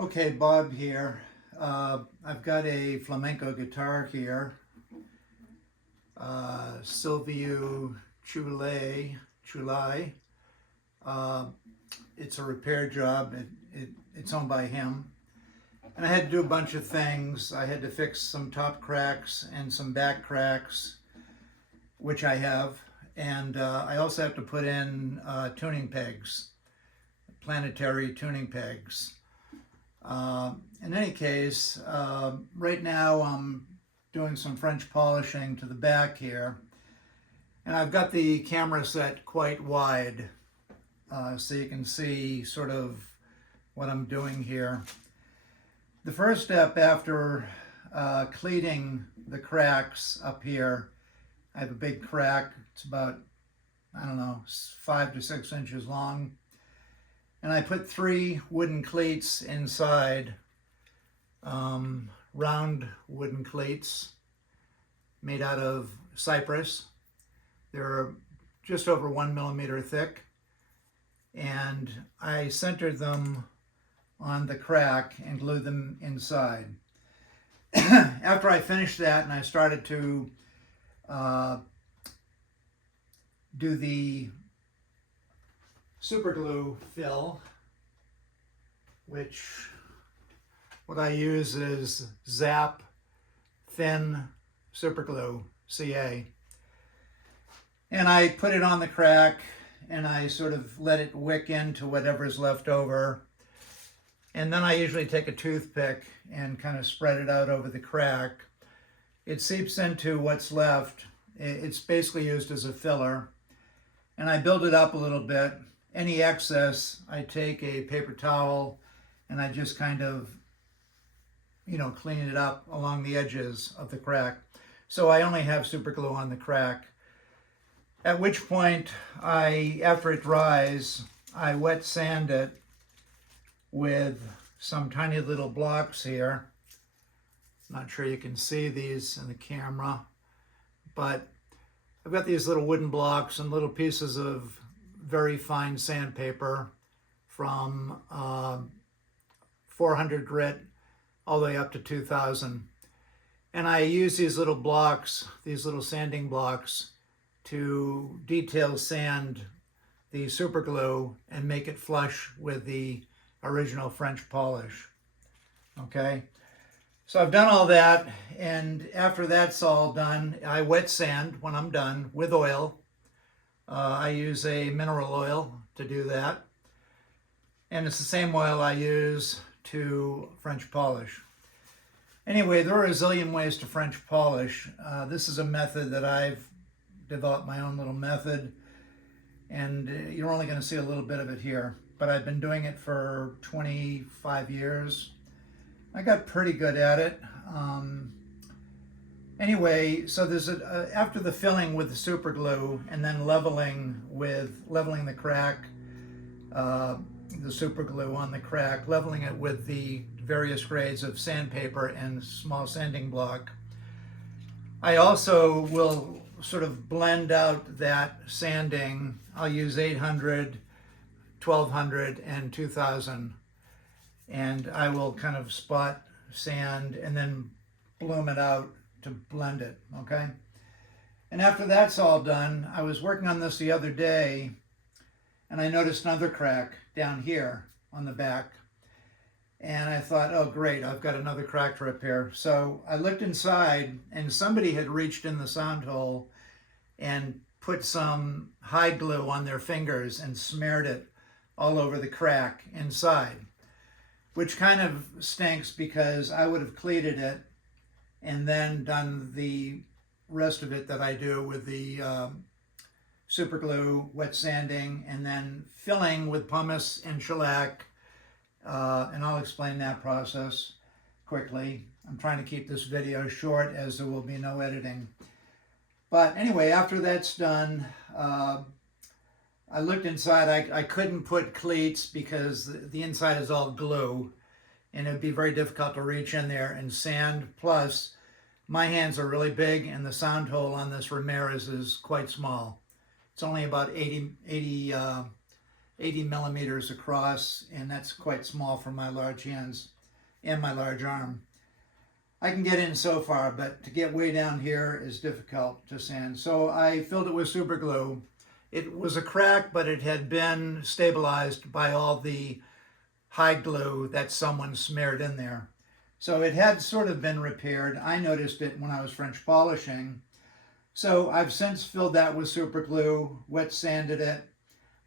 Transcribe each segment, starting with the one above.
Okay, Bob here. I've got a flamenco guitar here, Silvio Chulai. Uh, it's a repair job. It's owned by him. And I had to do a bunch of things. I had to fix some top cracks and some back cracks, which I have. And I also have to put in tuning pegs, planetary tuning pegs. In any case, right now I'm doing some French polishing to the back here, and I've got the camera set quite wide so you can see sort of what I'm doing here. The first step after cleating the cracks up here, I have a big crack. It's about, I don't know, 5 to 6 inches long. And I put 3 wooden cleats inside, round wooden cleats made out of cypress. They're just over 1 millimeter thick. And I centered them on the crack and glued them inside. After I finished that and I started to do the super glue fill, which what I use is Zap Thin Super Glue, CA. And I put it on the crack and I sort of let it wick into whatever's left over. And then I usually take a toothpick and kind of spread it out over the crack. It seeps into what's left. It's basically used as a filler. And I build it up a little bit. Any excess, I take a paper towel and I just kind of, clean it up along the edges of the crack. So I only have super glue on the crack. At which point, after it dries, I wet sand it with some tiny little blocks here. Not sure you can see these in the camera, but I've got these little wooden blocks and little pieces of very fine sandpaper from 400 grit all the way up to 2000. And I use these little blocks, these little sanding blocks, to detail sand the super glue and make it flush with the original French polish. Okay, so I've done all that, and after that's all done, I wet sand when I'm done with oil. I use a mineral oil to do that. And it's the same oil I use to French polish. Anyway, there are a zillion ways to French polish. This is a method that I've developed, my own little method. And you're only going to see a little bit of it here. But I've been doing it for 25 years. I got pretty good at it. Anyway, so there's after the filling with the super glue and then leveling the crack, the super glue on the crack, leveling it with the various grades of sandpaper and small sanding block. I also will sort of blend out that sanding. I'll use 800, 1200, and 2000. And I will kind of spot sand and then bloom it out to blend it, okay? And after that's all done, I was working on this the other day and I noticed another crack down here on the back. And I thought, oh great, I've got another crack to repair. So I looked inside and somebody had reached in the sound hole and put some hide glue on their fingers and smeared it all over the crack inside, which kind of stinks because I would have cleated it and then done the rest of it that I do with the super glue, wet sanding, and then filling with pumice and shellac. And I'll explain that process quickly. I'm trying to keep this video short as there will be no editing. But anyway, after that's done, I looked inside. I couldn't put cleats because the inside is all glue. And it would be very difficult to reach in there and sand. Plus, my hands are really big and the sound hole on this Ramirez is quite small. It's only about 80 80 millimeters across, and that's quite small for my large hands and my large arm. I can get in so far, but to get way down here is difficult to sand. So I filled it with super glue. It was a crack, but it had been stabilized by all the hide glue that someone smeared in there. So it had sort of been repaired. I noticed it when I was French polishing. So I've since filled that with super glue, wet sanded it,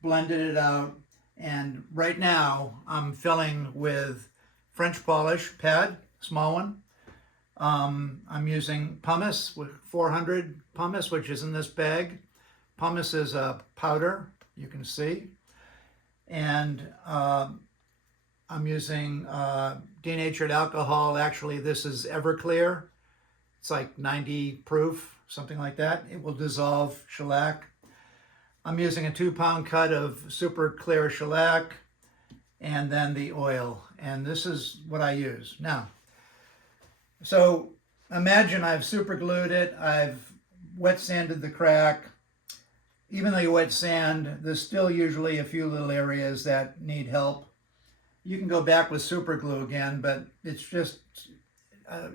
blended it out, and right now I'm filling with French polish pad, small one. I'm using pumice with 400 pumice, which is in this bag. Pumice is a powder, you can see. And I'm using denatured alcohol. Actually, this is Everclear. It's like 90 proof, something like that. It will dissolve shellac. I'm using a 2-pound cut of super clear shellac and then the oil. And this is what I use. Now, so imagine I've super glued it. I've wet sanded the crack. Even though you wet sand, there's still usually a few little areas that need help. You can go back with super glue again, but it's just,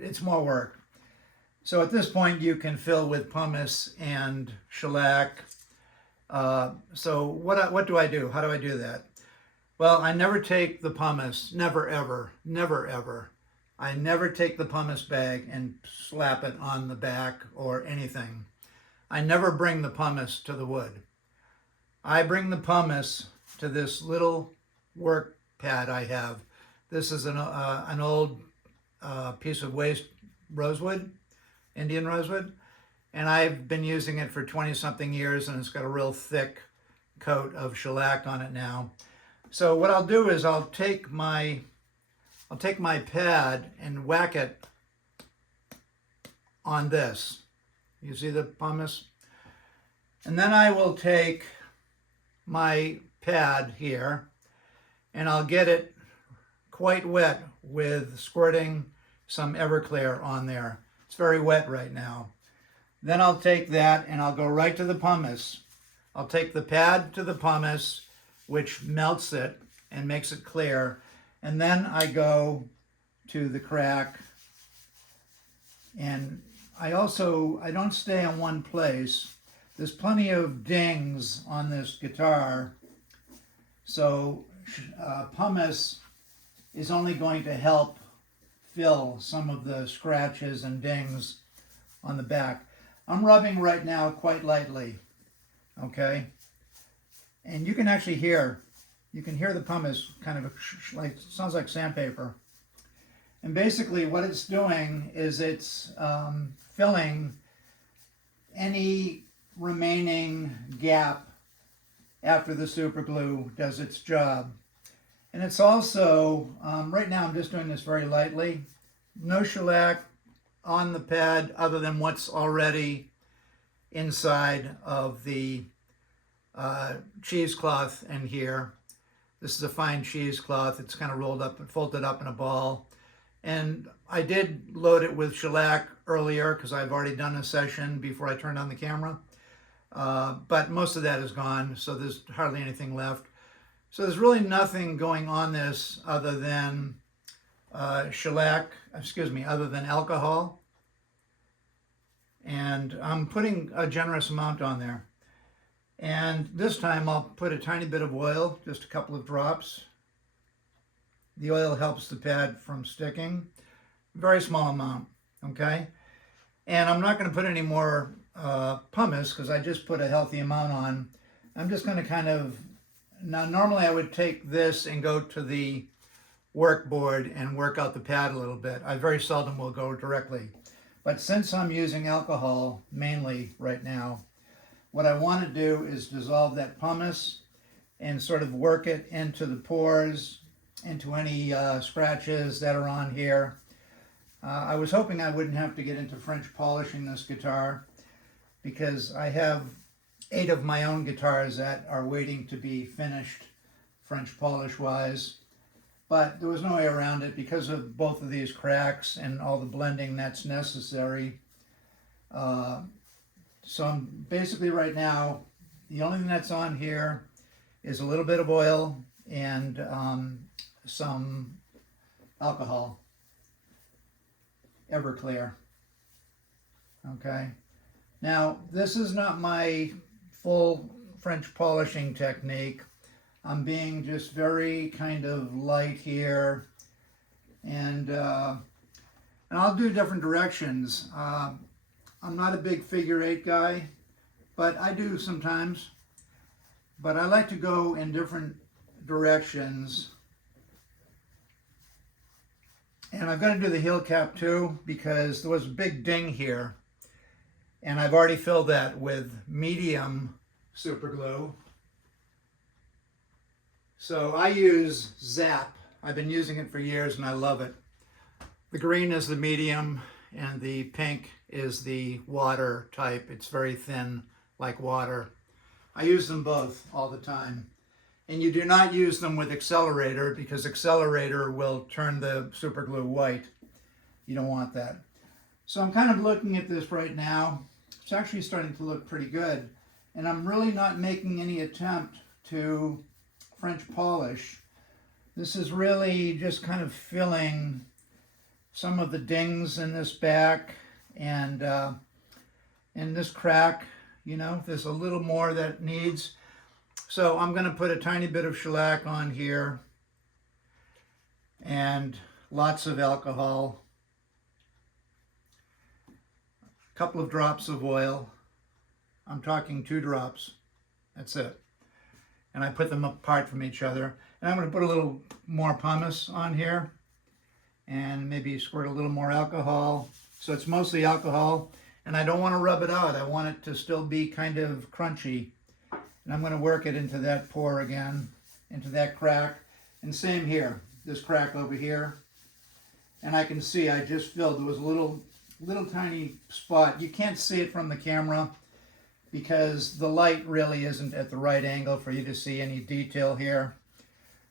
it's more work. So at this point you can fill with pumice and shellac. So what do I do? How do I do that? Well, I never take the pumice, never ever, never ever. I never take the pumice bag and slap it on the back or anything. I never bring the pumice to the wood. I bring the pumice to this little work pad I have. This is an old piece of waste rosewood, Indian rosewood, and I've been using it for 20-something years, and it's got a real thick coat of shellac on it now. So what I'll do is I'll take my pad and whack it on this. You see the pumice? And then I will take my pad here and I'll get it quite wet with squirting some Everclear on there. It's very wet right now. Then I'll take that and I'll go right to the pumice. I'll take the pad to the pumice, which melts it and makes it clear. And then I go to the crack, and I don't stay in one place. There's plenty of dings on this guitar, so pumice is only going to help fill some of the scratches and dings on the back. I'm rubbing right now quite lightly, okay? And you can actually hear, the pumice kind of like, sounds like sandpaper. And basically what it's doing is it's filling any remaining gap after the super glue does its job. And it's also, right now I'm just doing this very lightly, no shellac on the pad other than what's already inside of the cheesecloth in here. This is a fine cheesecloth. It's kind of rolled up and folded up in a ball. And I did load it with shellac earlier because I've already done a session before I turned on the camera. But most of that is gone, so there's hardly anything left. So there's really nothing going on this other than other than alcohol. And I'm putting a generous amount on there. And this time I'll put a tiny bit of oil, just a couple of drops. The oil helps the pad from sticking. Very small amount, okay? And I'm not going to put any more pumice because I just put a healthy amount on. I'm just going to kind of, now normally I would take this and go to the work board and work out the pad a little bit. I very seldom will go directly. But since I'm using alcohol mainly right now, what I want to do is dissolve that pumice and sort of work it into the pores, into any scratches that are on here. I was hoping I wouldn't have to get into French polishing this guitar because I have 8 of my own guitars that are waiting to be finished French polish wise. But there was no way around it because of both of these cracks and all the blending that's necessary. So I'm basically right now, the only thing that's on here is a little bit of oil and some alcohol, Everclear. Okay. Now, this is not my full French polishing technique. I'm being just very kind of light here, and I'll do different directions. I'm not a big figure eight guy, but I do sometimes. But I like to go in different directions. And I'm going to do the heel cap too, because there was a big ding here. And I've already filled that with medium super glue. So I use Zap. I've been using it for years and I love it. The green is the medium and the pink is the water type. It's very thin, like water. I use them both all the time. And you do not use them with accelerator, because accelerator will turn the super glue white. You don't want that. So I'm kind of looking at this right now. It's actually starting to look pretty good. And I'm really not making any attempt to French polish. This is really just kind of filling some of the dings in this back and in this crack. You know, there's a little more that needs. So I'm going to put a tiny bit of shellac on here and lots of alcohol, a couple of drops of oil. I'm talking 2 drops. That's it. And I put them apart from each other. And I'm going to put a little more pumice on here and maybe squirt a little more alcohol. So it's mostly alcohol, and I don't want to rub it out. I want it to still be kind of crunchy. And I'm going to work it into that pour again, into that crack. And same here, this crack over here. And I can see I just filled, there was a little tiny spot. You can't see it from the camera because the light really isn't at the right angle for you to see any detail here.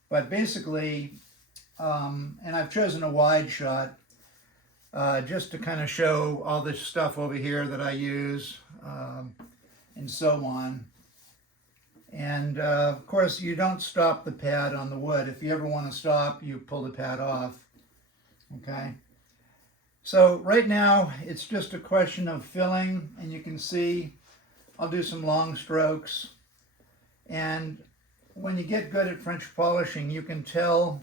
But basically, and I've chosen a wide shot just to kind of show all this stuff over here that I use and so on. And of course, you don't stop the pad on the wood. If you ever want to stop, you pull the pad off. Okay. So right now, it's just a question of filling, and you can see I'll do some long strokes. And when you get good at French polishing, you can tell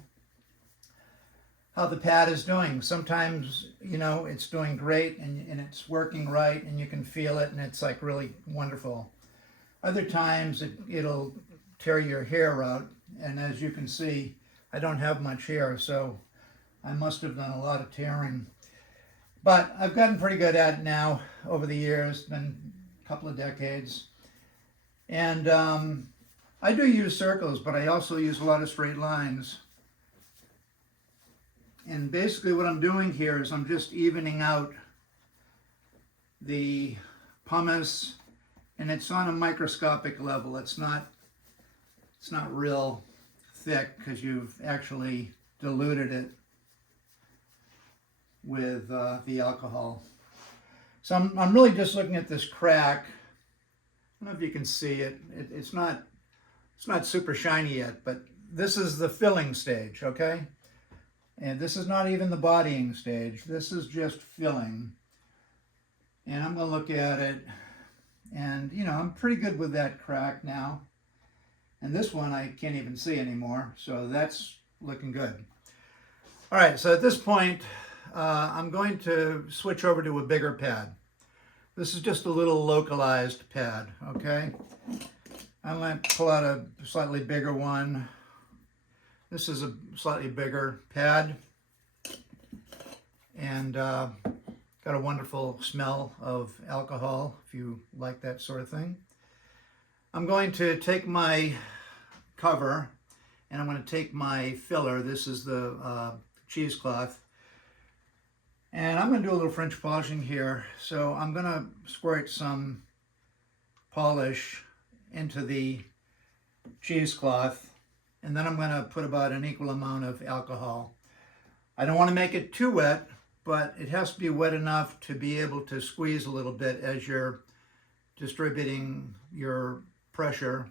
how the pad is doing. Sometimes, you know, it's doing great and it's working right and you can feel it and it's like really wonderful. Other times it'll tear your hair out, and as you can see, I don't have much hair, so I must have done a lot of tearing. But I've gotten pretty good at it now over the years. It's been a couple of decades. And I do use circles, but I also use a lot of straight lines. And basically what I'm doing here is I'm just evening out the pumice, and it's on a microscopic level. It's not real thick because you've actually diluted it with the alcohol. So I'm really just looking at this crack. I don't know if you can see it. It's not super shiny yet, but this is the filling stage, okay? And this is not even the bodying stage. This is just filling. And I'm going to look at it, and you know, I'm pretty good with that crack now. And this one I can't even see anymore, so that's looking good. All right, so at this point, I'm going to switch over to a bigger pad. This is just a little localized pad, okay? I'm going to pull out a slightly bigger one. This is a slightly bigger pad, and got a wonderful smell of alcohol, if you like that sort of thing. I'm going to take my cover, and I'm going to take my filler. This is the cheesecloth. And I'm going to do a little French polishing here. So I'm going to squirt some polish into the cheesecloth, and then I'm going to put about an equal amount of alcohol. I don't want to make it too wet, but it has to be wet enough to be able to squeeze a little bit as you're distributing your pressure.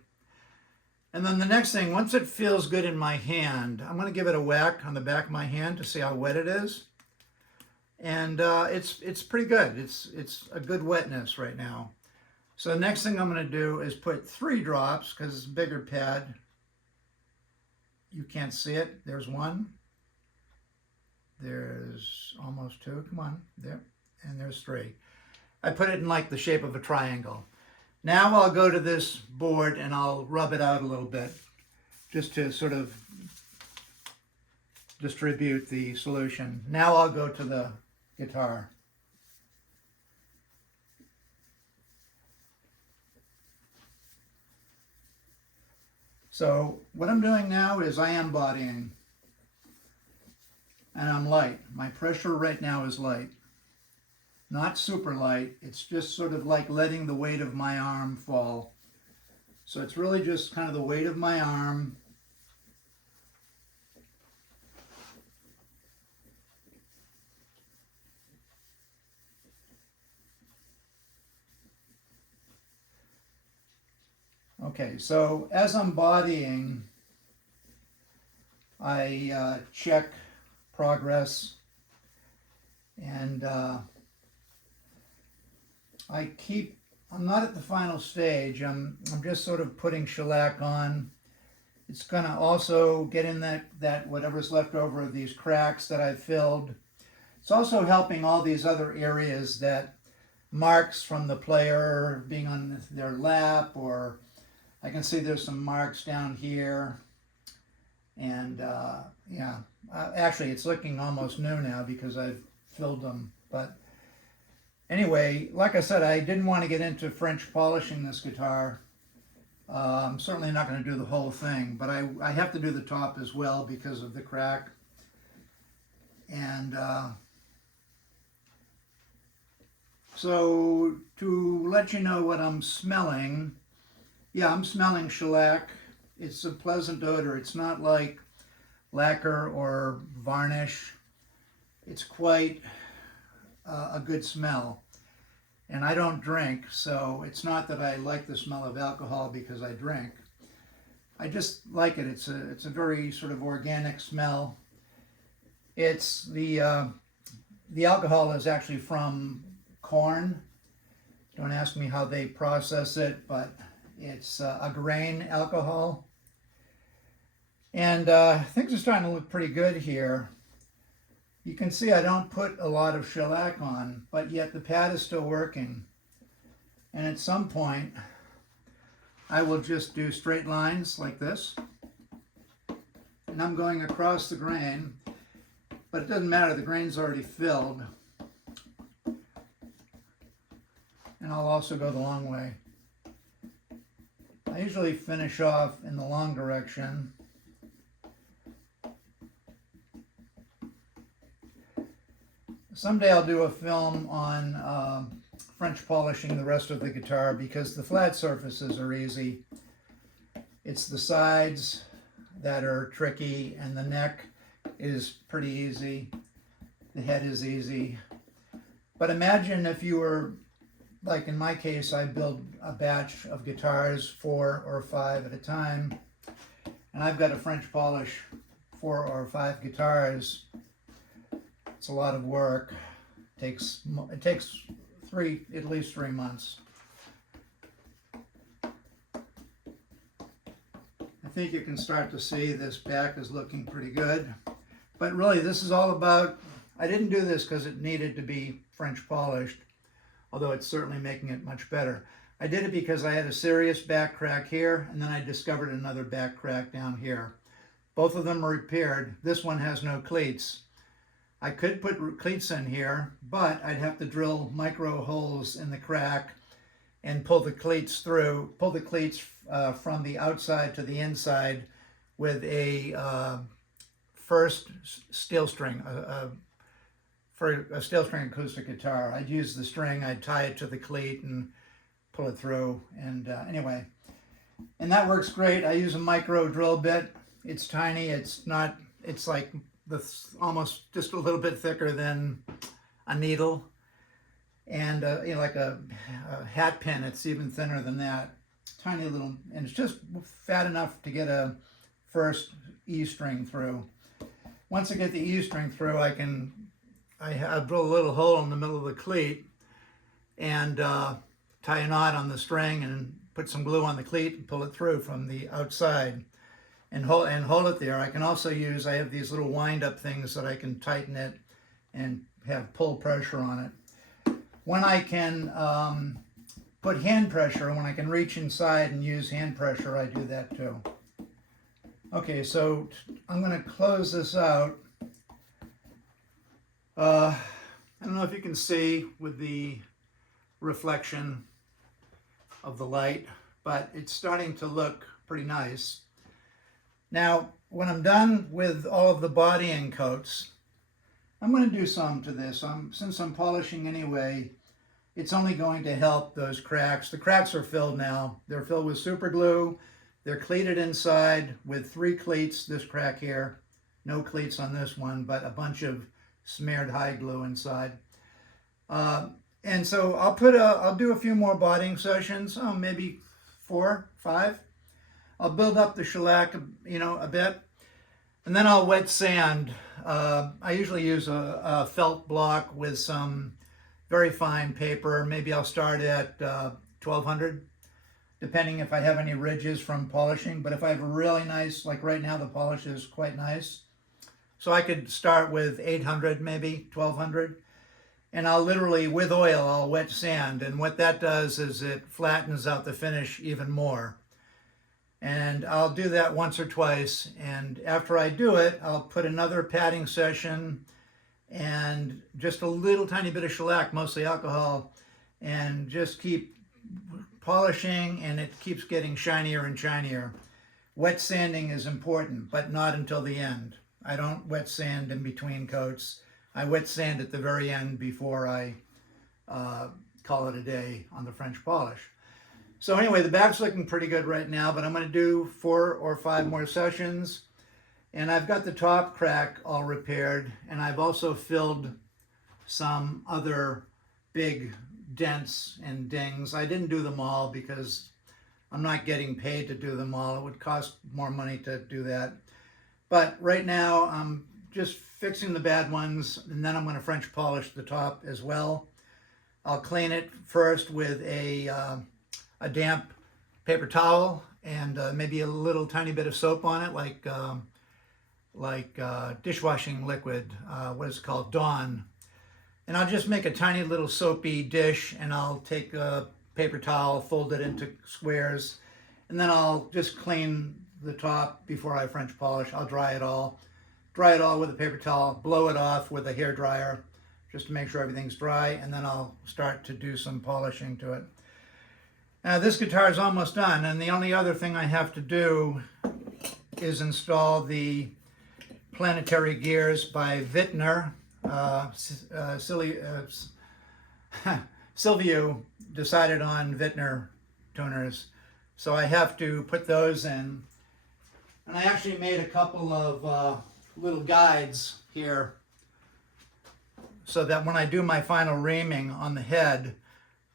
And then the next thing, once it feels good in my hand, I'm going to give it a whack on the back of my hand to see how wet it is. And it's pretty good. It's a good wetness right now. So the next thing I'm going to do is put 3 drops, because it's a bigger pad. You can't see it. There's 1. There's almost 2. Come on. There. And there's 3. I put it in like the shape of a triangle. Now I'll go to this board and I'll rub it out a little bit, just to sort of distribute the solution. Now I'll go to the guitar. So what I'm doing now is I am bodying, and I'm light. My pressure right now is light. Not super light, it's just sort of like letting the weight of my arm fall. So it's really just kind of the weight of my arm. Okay, so as I'm bodying, I check progress, and I'm not at the final stage. I'm just sort of putting shellac on. It's going to also get in that whatever's left over of these cracks that I filled. It's also helping all these other areas that marks from the player being on their lap, or I can see there's some marks down here. And yeah, actually it's looking almost new now because I've filled them. But anyway, like I said, I didn't want to get into French polishing this guitar. I'm certainly not going to do the whole thing, but I have to do the top as well because of the crack. And so to let you know what I'm smelling, yeah, I'm smelling shellac. It's a pleasant odor. It's not like lacquer or varnish. It's quite a good smell. And I don't drink, so it's not that I like the smell of alcohol because I drink. I just like it. It's a very sort of organic smell. It's the alcohol is actually from corn. Don't ask me how they process it, but it's a grain alcohol. And things are starting to look pretty good here. You can see I don't put a lot of shellac on, but yet the pad is still working. And at some point, I will just do straight lines like this. And I'm going across the grain, but it doesn't matter, the grain's already filled. And I'll also go the long way. I usually finish off in the long direction. Someday I'll do a film on French polishing the rest of the guitar because the flat surfaces are easy. It's the sides that are tricky, and the neck is pretty easy. The head is easy. But imagine if you were, like in my case, I build a batch of guitars, 4 or 5 at a time, and I've got to French polish 4 or 5 guitars. It's a lot of work. It takes at least 3 months. I think you can start to see this back is looking pretty good. But really, this is all about, I didn't do this because it needed to be French polished, although it's certainly making it much better. I did it because I had a serious back crack here, and then I discovered another back crack down here. Both of them are repaired. This one has no cleats. I could put cleats in here, but I'd have to drill micro holes in the crack and pull the cleats through, from the outside to the inside with a first steel string, for a steel string acoustic guitar. I'd use the string, I'd tie it to the cleat and pull it through. And anyway, and that works great. I use a micro drill bit. It's tiny. It's like almost just a little bit thicker than a needle, and like a hat pin. It's even thinner than that. tiny little, and it's just fat enough to get a first E string through. Once I get the E string through, I drill a little hole in the middle of the cleat and tie a knot on the string and put some glue on the cleat and pull it through from the outside and hold it there. I can also use, I have these little wind up things that I can tighten it and have pull pressure on it. When I can put hand pressure, when I can reach inside and use hand pressure, I do that too. Okay, so I'm going to close this out. I don't know if you can see with the reflection of the light, but it's starting to look pretty nice. Now, when I'm done with all of the bodying coats, I'm going to do some to this. Since I'm polishing anyway, it's only going to help those cracks. The cracks are filled now. They're filled with super glue. They're cleated inside with 3 cleats, this crack here. No cleats on this one, but a bunch of smeared high glue inside. And so I'll do a few more bodying sessions, maybe 4, 5. I'll build up the shellac, a bit, and then I'll wet sand. I usually use a felt block with some very fine paper. Maybe I'll start at 1200, depending if I have any ridges from polishing. But if I have a really nice, like right now, the polish is quite nice. So I could start with 800, maybe 1200. And I'll literally, with oil, I'll wet sand. And what that does is it flattens out the finish even more. And I'll do that once or twice. And after I do it, I'll put another patting session and just a little tiny bit of shellac, mostly alcohol, and just keep polishing, and it keeps getting shinier and shinier. Wet sanding is important, but not until the end. I don't wet sand in between coats. I wet sand at the very end before I call it a day on the French polish. So anyway, the back's looking pretty good right now, but I'm going to do 4 or 5 more sessions. And I've got the top crack all repaired, and I've also filled some other big dents and dings. I didn't do them all because I'm not getting paid to do them all. It would cost more money to do that. But right now, I'm just fixing the bad ones, and then I'm going to French polish the top as well. I'll clean it first with a damp paper towel and maybe a little tiny bit of soap on it, like dishwashing liquid, what is it called, Dawn. And I'll just make a tiny little soapy dish, and I'll take a paper towel, fold it into squares, and then I'll just clean the top before I French polish. I'll dry it all with a paper towel, blow it off with a hair dryer just to make sure everything's dry, and then I'll start to do some polishing to it. Now this guitar is almost done, and the only other thing I have to do is install the planetary gears by Wittner. Silvio decided on Wittner tuners, so I have to put those in. And I actually made a couple of little guides here so that when I do my final reaming on the head,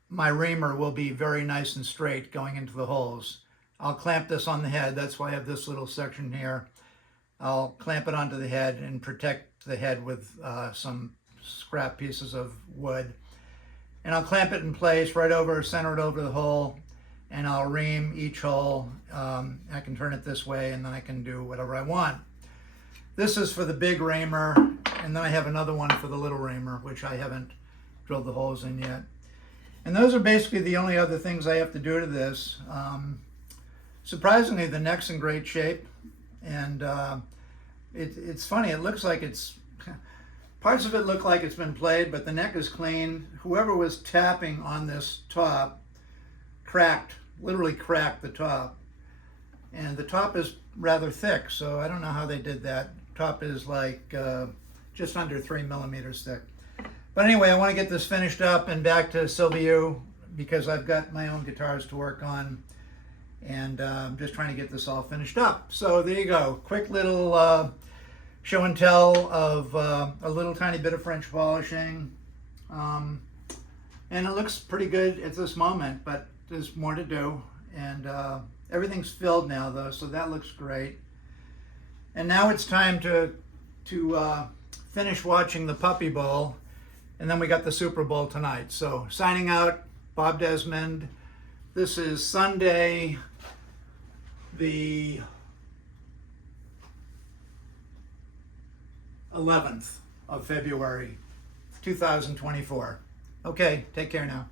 my reamer will be very nice and straight going into the holes. I'll clamp this on the head. That's why I have this little section here. I'll clamp it onto the head and protect the head with some scrap pieces of wood. And I'll clamp it in place center it over the hole, and I'll ream each hole. I can turn it this way, and then I can do whatever I want. This is for the big reamer, and then I have another one for the little reamer, which I haven't drilled the holes in yet. And those are basically the only other things I have to do to this. Surprisingly, the neck's in great shape, and it's funny, it looks like parts of it look like it's been played, but the neck is clean. Whoever was tapping on this top literally cracked the top. And the top is rather thick, so I don't know how they did that. Top is like just under 3 millimeters thick. But anyway, I want to get this finished up and back to Silvio because I've got my own guitars to work on, and I'm just trying to get this all finished up. So there you go, quick little show and tell of a little tiny bit of French polishing. And it looks pretty good at this moment, but there's more to do. and everything's filled now though, so that looks great. And now it's time to finish watching the Puppy Bowl, and then we got the Super Bowl tonight. So signing out, Bob Desmond. This is Sunday, the 11th of February, 2024. Okay, take care now.